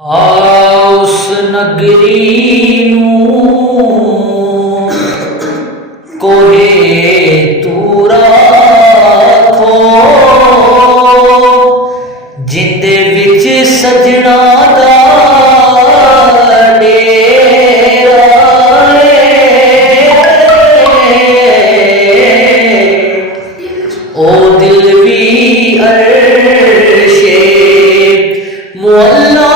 उस नगरी कोहे तूरा खो जिंदे विच सजना दा डेरा ओ दिल भी अर्शे मुअल्ला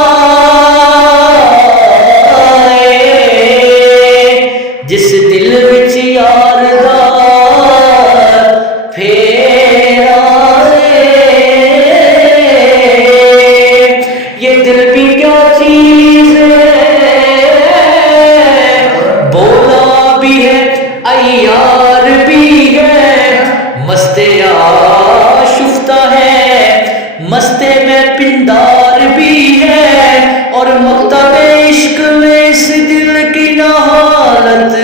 जिस दिल विच यार दा फेरा ये दिल भी क्या चीज है, बोला भी है अय्यार भी है, मस्ते आशुफ्ता है, मस्ते में पिंडार भी है, और मकतब इश्क में इस दिल की ना हालत